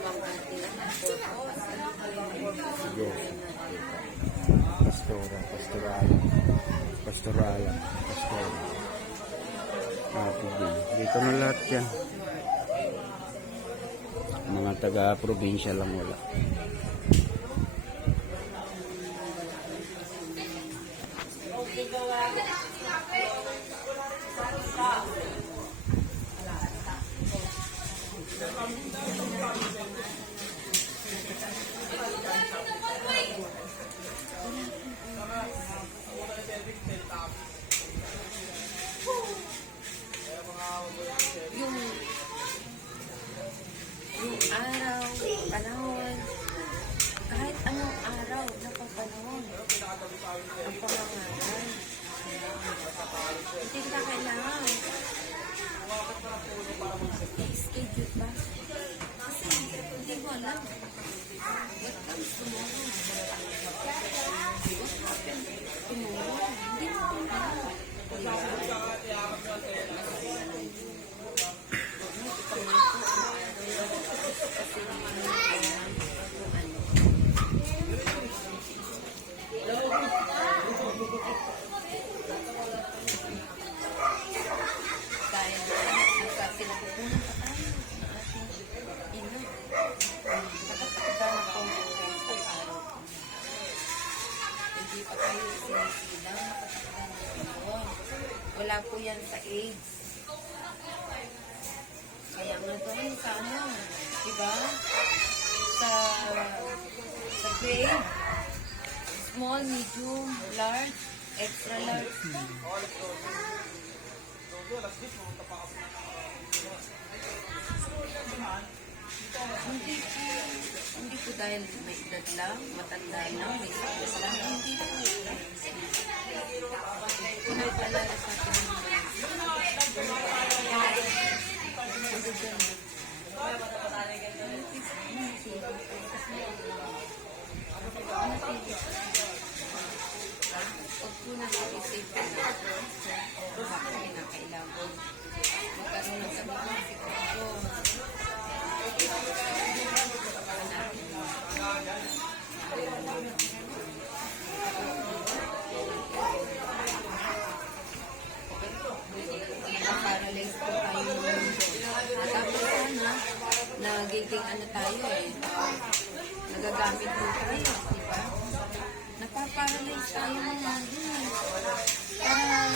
ang ating Sige. Pastoral. Dito na lahat yan. Mga taga-probinsya lang wala. Yung araw, panahon, kahit anong araw na panahon, ang pangangalan. Hindi ka kailangan i-schedule ba? Kasi hindi mo alam what comes tomorrow. What happened tomorrow? Hindi mo alam. Dahil pinapupunan pa tayo ng ating ino. Nakatakda na po ang araw. Hindi pa tayo sinisilang nakatakda ng Panginoon. Wala po yan sa AIDS. Kaya nga doon sa ano, diba? Sa grade, small, medium, large, extra large. Hindi po dahil may edad lang, matanda lang, may sakit lang, hindi po. Pinag-alala sa atin. Huwag po na isip na bakit na kailangan magkaroon ng sabihin ng sitwasyon. Nakaparalyze po tayo ng mundo. Tapos sana, nagiging ano tayo nagagamit po tayo, diba? Napaparalyze tayo ng mundo. Para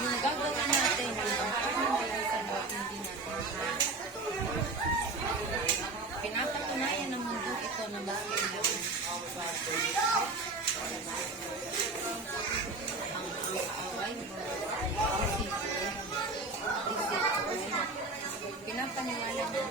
yung gagawa natin, yung pagmamahal sa loob, hindi natin siya. Pinapatunayan ng mundo ito na mas kailangan. Ang away mo, pinapaniwala mo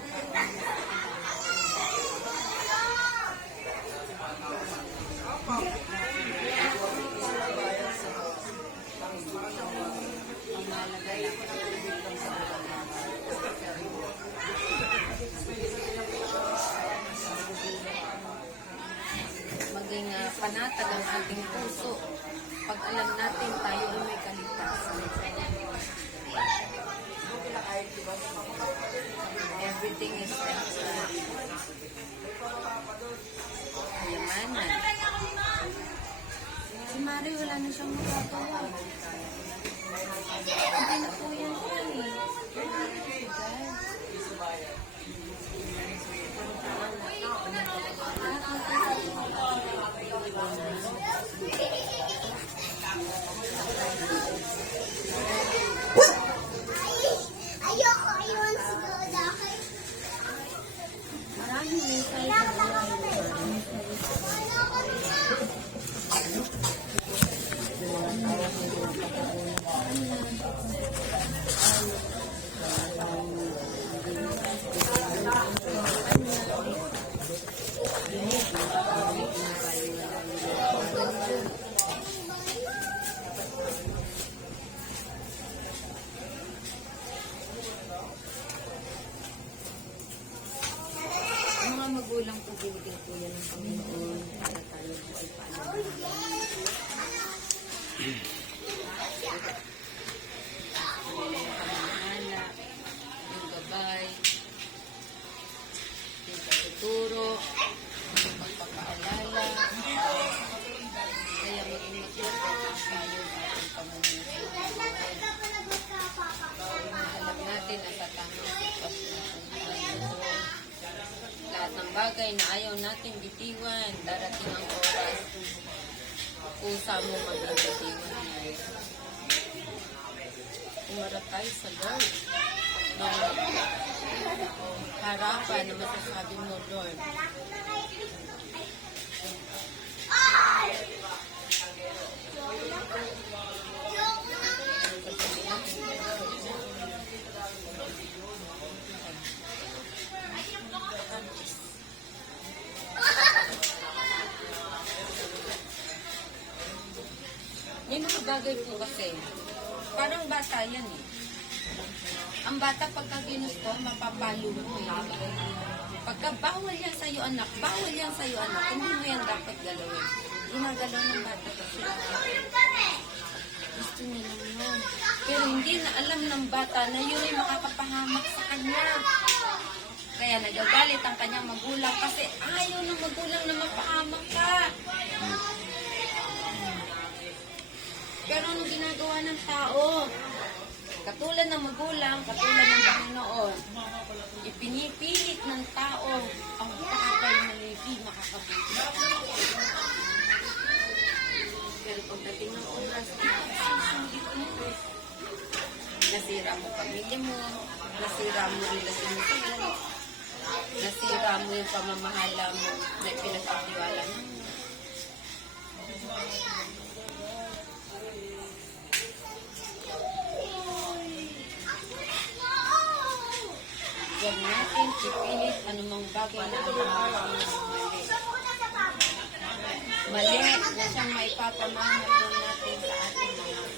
maging panatag ang ating puso pag alam natin tayo ay may kaligtasan. Everything is temporary. Kayamanan. Si Mari wala na siyang magagawa. Hindi na po yan maraming mensahe mga magulang po binigyan po yan ng Panginoon para tayo po ay paalala. Yung pamamahala, yung gabay, yung patutunan. bagay na ayaw natin bitiwan, darating ang oras, kusa mo maging bitiwan yan. Umarap tayo sa Lord. Harapan na masasabi mo, Lord. May mga bagay po kasi, parang bata yan eh. Ang bata pagka ginusto, mapapalo mo eh. Pagka bawal yan sa'yo anak, bawal yan sa'yo anak, hindi mo yan dapat galawin. Ginagalaw ng bata kasi. Gusto niya lang yun. Pero hindi na alam ng bata na yun ay makakapahamak sa kanya. Kaya nagagalit ang kanyang magulang kasi ayaw ng magulang na mapahamak ka. Pero anong ginagawa ng tao? Katulad ng magulang, katulad ng Panginoon, ipinipilit ng tao ang pakapal na hindi makakabuti. Pero pagdating ng oras, ipagsusundit mo. Nasira mo pamilya mo, nasira mo relasyon mo sa Diyos, nasira mo yung pamamahala mo na pinagpapatiwala mo. Huwag natin pipilit anumang bagay na alam natin mali. Mali na siyang maipapamana po natin sa ating mga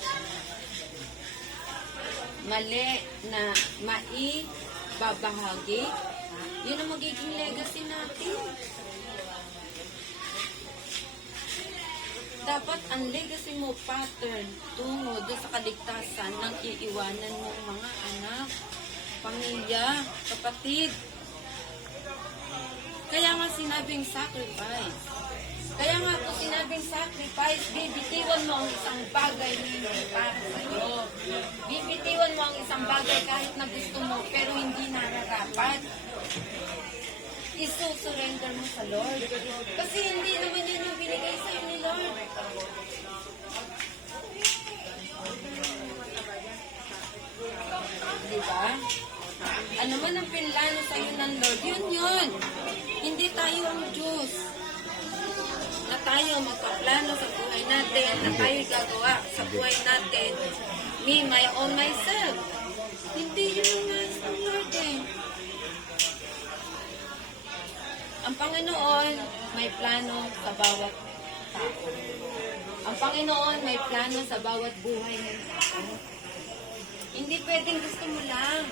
mali na maibabahagi. Yun ang magiging legacy natin. Dapat ang legacy mo pattern tungo doon sa kaligtasan ng iiwanan mo mga anak, pamilya, kapatid. Kaya nga sinabing sacrifice. Kaya nga po sinabing sacrifice, bibitiwan mo ang isang bagay na hindi para sa'yo. Bibitiwan mo ang isang bagay kahit na gusto mo, pero hindi nararapat. Isusurrender mo sa Lord. Kasi hindi naman yun yung binigay sa'yo ni Lord. Diba? Ano man ang pinlano sa'yo ng Lord, yun. Hindi tayo ang Diyos. Na tayo magpaplano sa buhay natin, na tayo gagawa sa buhay natin. Me, my own myself. Hindi yun ang nais ng Lord eh. Ang Panginoon may plano sa bawat tao. Ang Panginoon may plano sa bawat buhay ng tao. Hindi pwedeng gusto mo lang.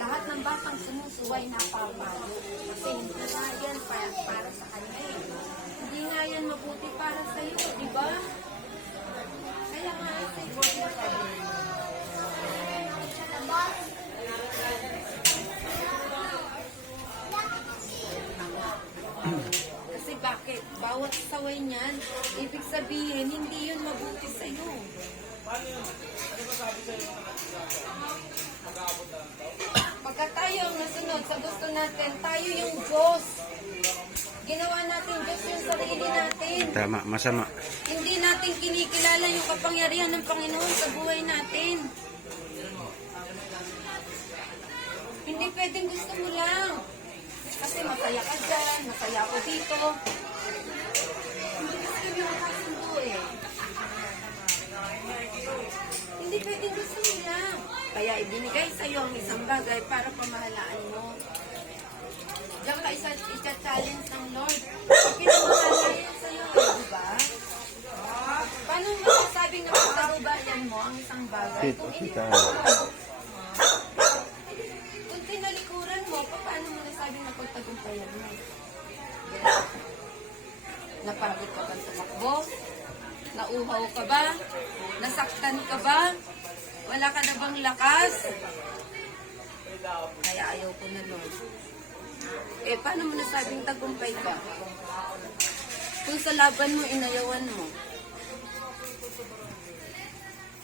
Lahat ng batang sumusuway na papalo. Kasi hindi nga yan para sa kanya. Hindi nga yan mabuti para sa iyo, di ba? Kaya nga, kasi bakit? Bawat saway niyan, ibig sabihin, hindi yun mabuti sa iyo. Pagka tayo ang nasunod sa gusto natin, tayo yung Diyos. Ginawa natin Diyos yung sarili natin. Tama, masama. Hindi natin kinikilala yung kapangyarihan ng Panginoon sa buhay natin. Hindi pwedeng gusto mo lang. Kasi masaya ka dyan, masaya ako dito. Hindi kasi kami makasundo eh. Hindi pwedeng gusto mo lang. Kaya ibinigay sa'yo ang isang bagay para pamahalaan mo. Diyan ka isa-challenge ng Lord. Pinamahala yan sa'yo eh, diba? Paano mo masasabing na pagtagubayan mo ang isang bagay? Kung kung tinalikuran mo, paano mo nasabing na pagtagumpayan mo? Napagod ka ba tumakbo? Nauhaw ka ba? Nasaktan ka ba? Wala ka na bang lakas? Kaya ayaw ko na, Lord. Eh, paano mo nasabing tagumpay ka? Kung sa laban mo, inayawan mo.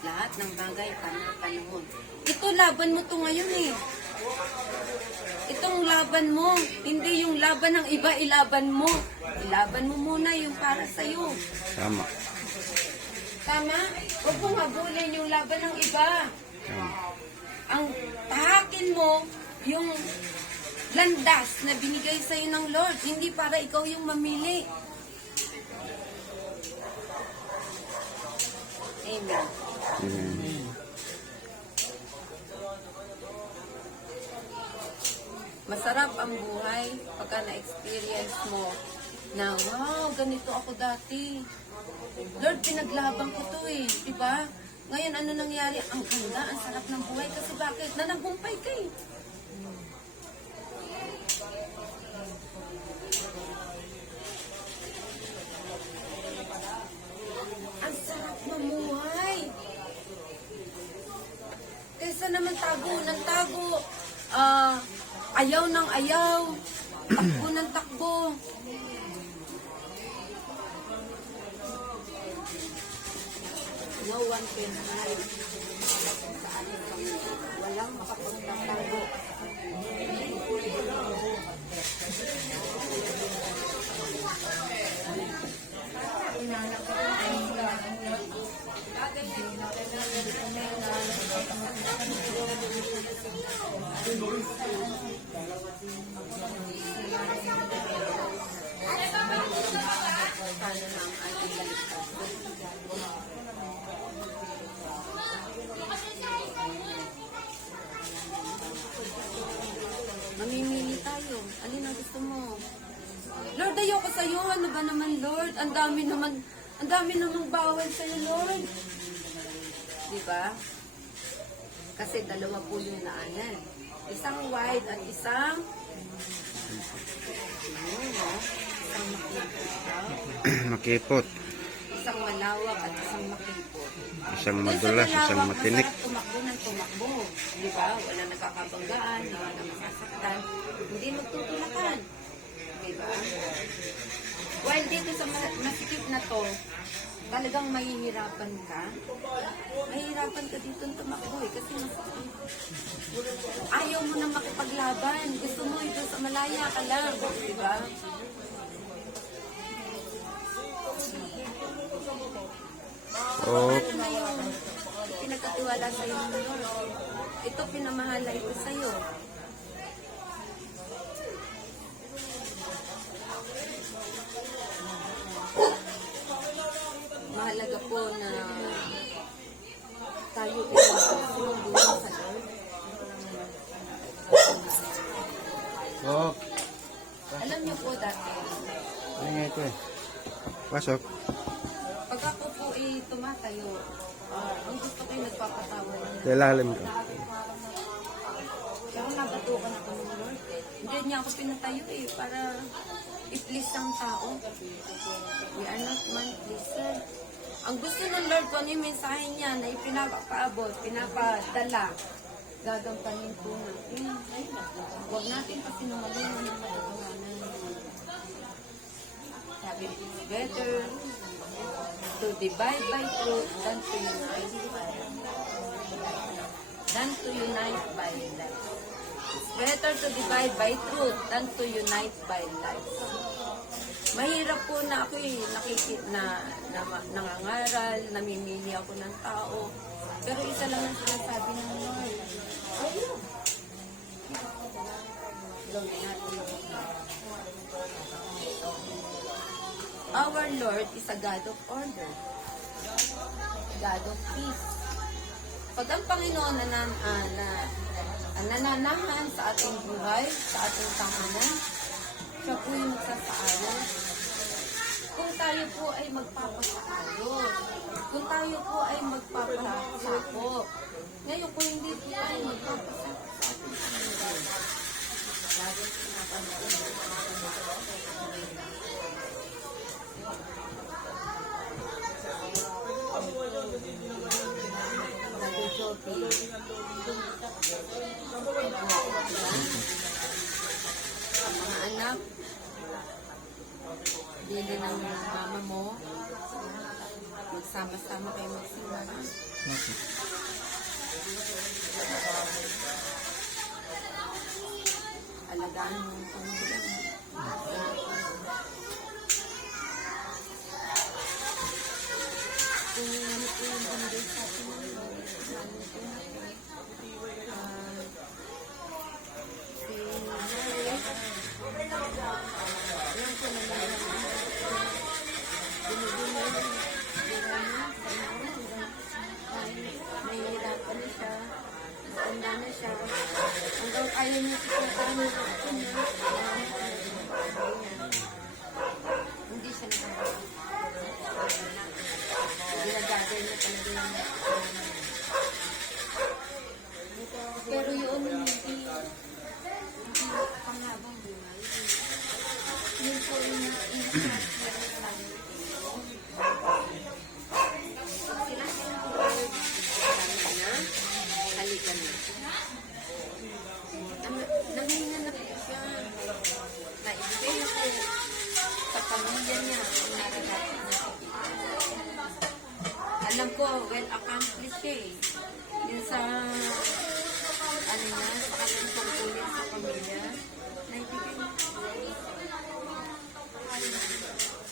Lahat ng bagay, panahon. Ito, laban mo to ngayon eh. Itong laban mo, hindi yung laban ng iba, ilaban mo. Ilaban mo muna yung para sa'yo. Tama. Tama? Huwag mong habulin yung laban ng iba. Tama. Ang tahakin mo, yung landas na binigay sa'yo ng Lord. Hindi para ikaw yung mamili. Amen. Amen. Masarap ang buhay pagka na-experience mo na, wow, ganito ako dati. Lord, pinaglaban ko to eh. Diba? Ngayon, ano nangyari? Ang ganda, ang sarap ng buhay. Kasi bakit? Nanagumpay ka eh. Ang sarap mamuhay. Kaysa naman tago ng tago. Ayaw ng ayaw. Takbo ng takbo. No one can hide sa ating Panginoon. Walang makapagtatago. Paano na ang ating baliktad? Mamimili tayo. Alin ang gusto mo? Lord, ayoko sa'yo. Ano ba naman, Lord? Ang dami namang bawal sa'yo, Lord. Diba? Kasi dalawa po yung naanan. Isang wide at isang isang makipot. Makipot. Isang malawak at isang makipot. Isang madulas, isang matinik. Masarap tumakbo ng tumakbo. Di ba? Wala nakakabanggaan, wala na masasaktan. Hindi magtutulakan. Di ba? While dito sa masikip na to, talagang mahihirapan ka. Mahihirapan ka dito tumakbo eh, kasi masikip. Ayaw mo na makipaglaban. Gusto mo ito sa malaya ka lang. Di ba? Oh, Ano na yung pinagkatiwala sa'yo ng Lord? Ito, pinamahala ito sa'yo. Mahalaga po na tayo ay sumubulong sa Lord. oh. Alam niyo po dati, Ano nga ito eh? Pasok. pag ako po ay tumatayo, ang gusto ko ay nagpapatawa lang. Ilalim ka. Pero nabatukan ako ng Lord. Hindi niya ako pinatayo eh, para i-please ang tao. We are not man pleaser. Ang gusto ng Lord po, ano yung mensahe niya na ipinapaabot, pinapadala, gagampanin po natin. Huwag natin pa sinungalingan ng katotohanan. Sabi, it's better to divide by truth than to unite by lies. It's better to divide by truth than to unite by lies. Mahirap po na ako nangangaral, namimili ako ng tao. Pero isa lang ang sinasabi ng Lord. Our Lord is a God of order. God of peace. Pag ang Panginoon nananahan sa ating buhay, sa ating tahanan, siya po yung magsasaayos. Kung tayo po ay magpapasaayos, kung tayo po ay magpapasako, ngayon kung hindi po tayo magpapasako sa ating Panginoon, lagos ang mga anak, dili ng mama mo, magsama-sama kayo magsimula. daan mo sa mga kung ano po yung binigay sa atin ng Lord, lalo po natin. Si Mary, alam ko na lang binibigay ng nahihirapan na siya, matanda na siya. Hanggang ayaw niya siya hindi siya nakagawa. Ginagagay niya talaga yung pero yun hindi panghabang buhay. Yun po yung halika na. Namingan na po siya. Naibigay na po sa pamilya niya ang naranasan niya. Alam ko, well accomplished siya eh. Yun sa, ano niya, sa kanyang tungkulin sa pamilya, naibigay na po.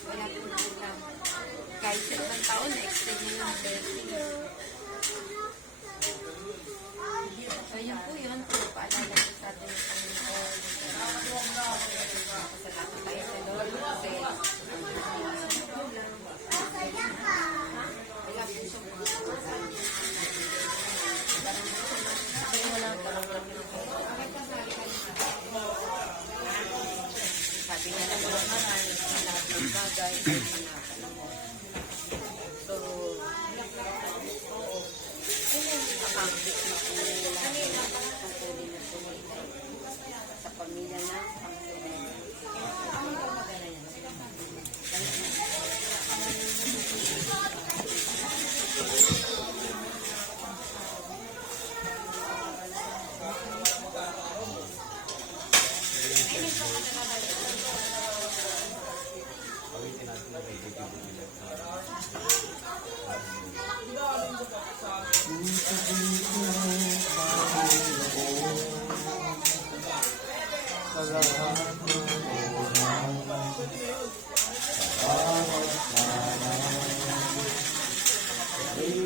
Wala po lang. Kahit sa isang taon, na-extend niya yung blessing. So, yun po yun. Paalala ko sa atin yung Panginoon. Pasalamat tayo sa Lord kasi wala po siyang mga kasi wala talagang sabi nga na mga maraming lahat ng bagay ay hinapan mo. So, accomplish na po tungkulin na po sa pamilya na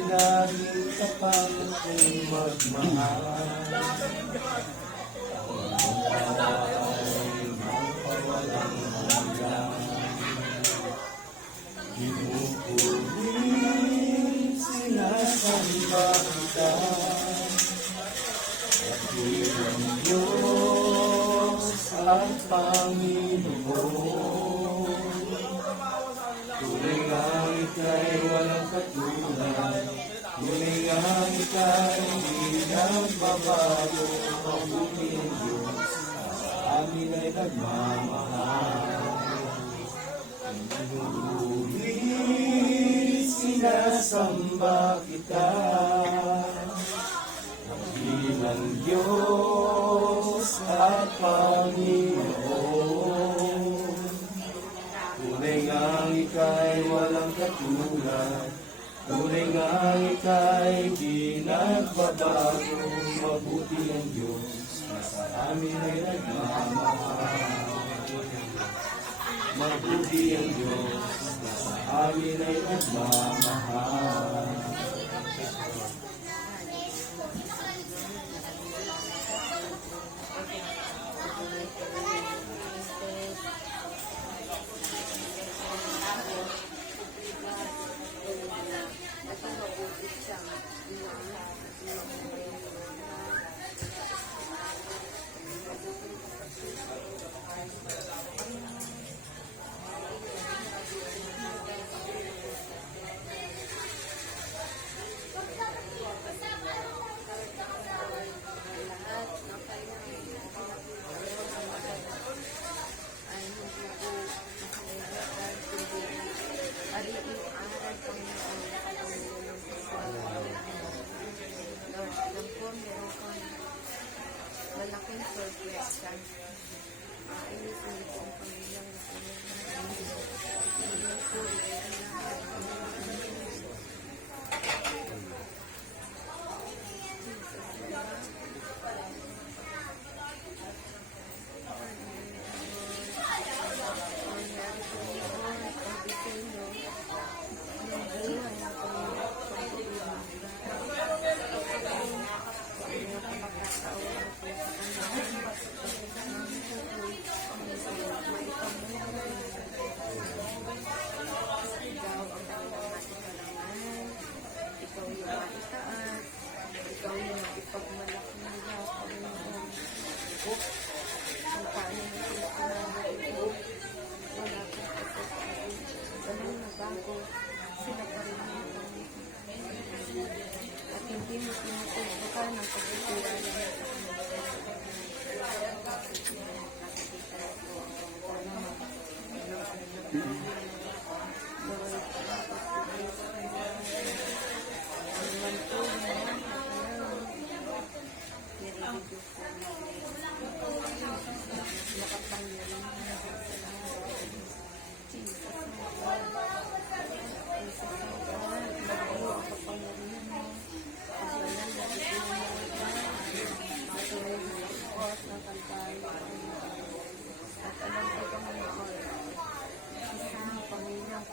laging kapag ako'y magmahal. Mapawalang hanggan. Inuulit sinasamba kita. At bilang Diyos at Panginoon. Tunay nga ika'y walang katulad. Tunay nga ika'y hindi nagbabago. Mabuti ang Diyos sa amin ay nagmamahal. Inuulit sinasamba kita. Ang bilang Diyos at Panginoon. Tunay nga ika'y walang katulad. Tunay nga ika'y di nagbabago. Mabuti ang Diyos na sa amin ay nagmamahal. Mabuti ang Diyos na sa amin ay nagmamahal. Malaking surprise ka. Ayusin niyo po ang pamilyang po. Kung paano na sila pinagawa. Wala po kasi ganun na bago. Sila pa rin yung at hindi mo tinutubukan ang pagtitiwala mo sa at alam ko kung ano isang pamilyang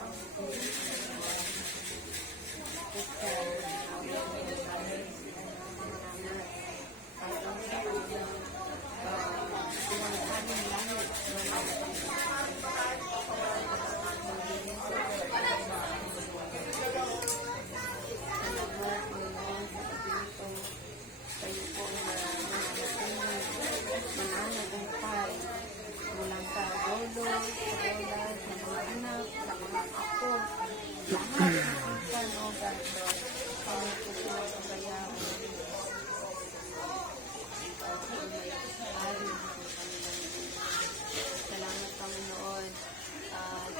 walang kagulo, kagulat, sa mga anak, sa mga ako, lahat ng panogat, kami po silang kabayaan. Salamat Panginoon.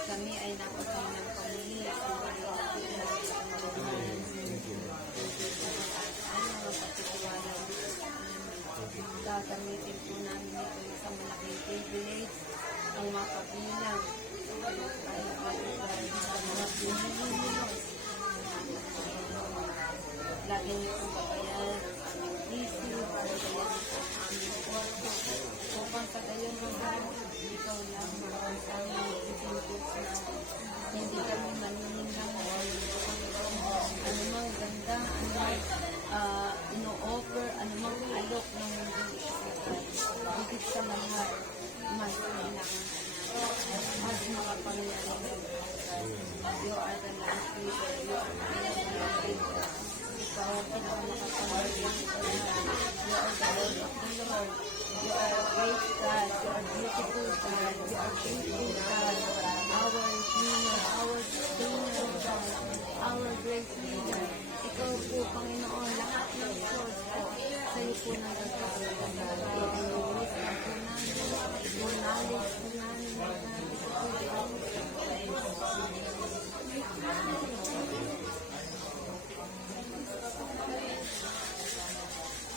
Kami ay napasay ng pamilya. Gagamitin po namin ito sa malaking privilege ang makabilang ay sa mga binili. Lagi niyo po babayan ang aming issue, babayan po ang aming kwarto, upang sa gayon mga ikaw lang maroon sa aming isintos na hindi kami maninindang anumang ganda, anumang ino-offer, anumang alok ng mundo higit sa lahat, mas kailangan mas makapangyarihan. You are the last leader, you are the last leader. Ikaw ang pinakamakapangyarihan sa lahat. You are the Lord of the Lord. You are a great God. You are beautiful God. You are faithful God. Our healer, our sustainer God, our great leader. Ikaw po, Panginoon, lahat ng source po, sa iyo po nang gagawin. Inuwis na po namin, yung knowledge po namin,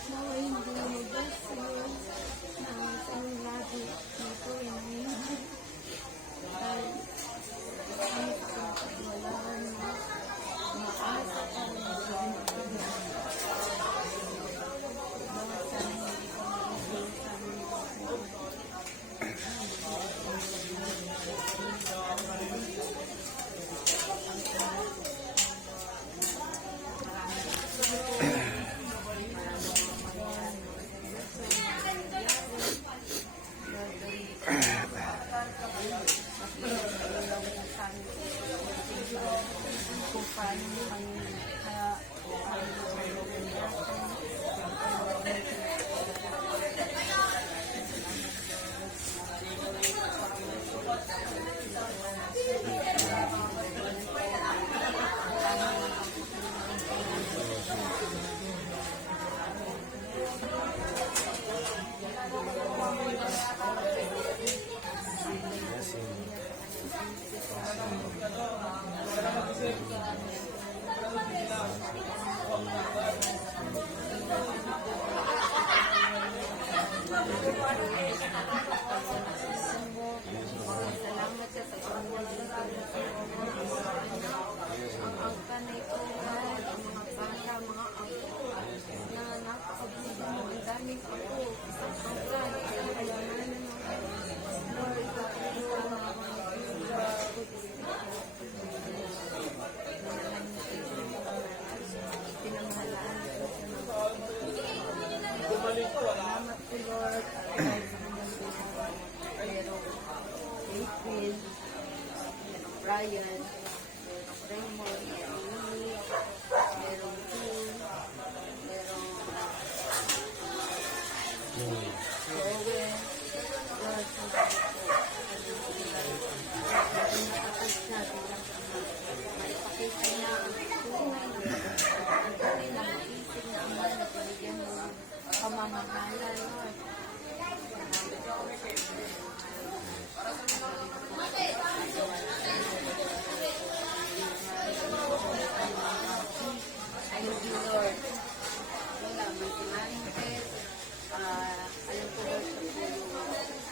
naway hindi mo ba sa'yo na sa'yo lagi dito yung ngayon? Dahil ang pagkakawalaan mo, maasa ka rin sa bawat sana hindi ka mag-ibig sa amin. Kung paano kami salamat sa pagmamahal ang angkanay ko ang mga bata, mga ako na napakabuti mo ang daming ako isang angkan kailangan mo Lord pinamahalaan ko salamat po Lord merong April, merong Brian, merong Raymond, merong Louie, merong June, merong Joel, Lord, salamat po. Natatas na bilang maipakita niya ang tunay na isip na ama na binigyan mo ng pamamahala, Lord. Thank you, Lord. Wala, may tinaling test. Alam ko, Lord, sa pulo,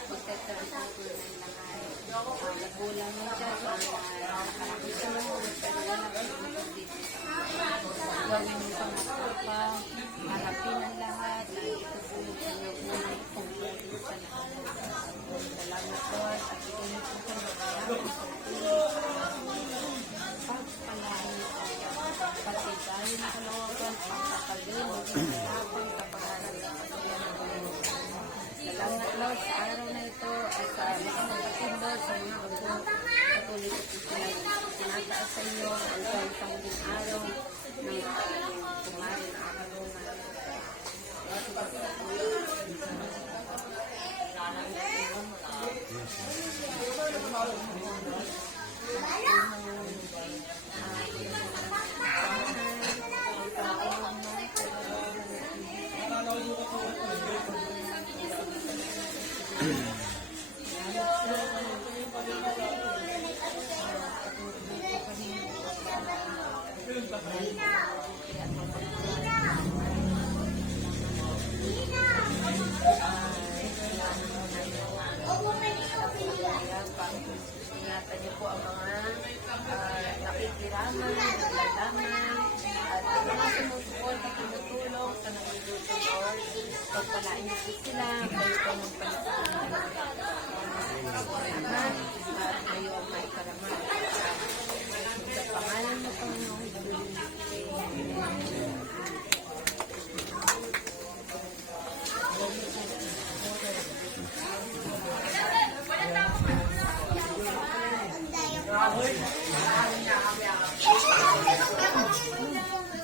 magtatransfer ko ng langay. Nagulang mo siya, gusto mo, pero wala ko dito sa gawin mo pang pa, harapin ang lahat, na ito po yung sinagulay kung pwede sa lahat. Salamat, Lord, at ikinit ko sa mga pagpalain ko pati dahil na kalawagan pagkakagin magkakapang sa pag-aaral ng katuloy ng Panginoon. Salamat, Lord, sa araw na ito at sa mga kapatid, Lord, sa mga bagong patuloy ko sila sinataas sa inyo ang sa huling araw ng kumarin na karungan. Ingatan niyo po ang mga nakikiraman, naglalamay, at ang mga sumusuporta, tumutulong sa nanguluto, Lord. Pagpalain niyo po sila, kayo po ng palitan. Salamat, at kayo ang maikaraman.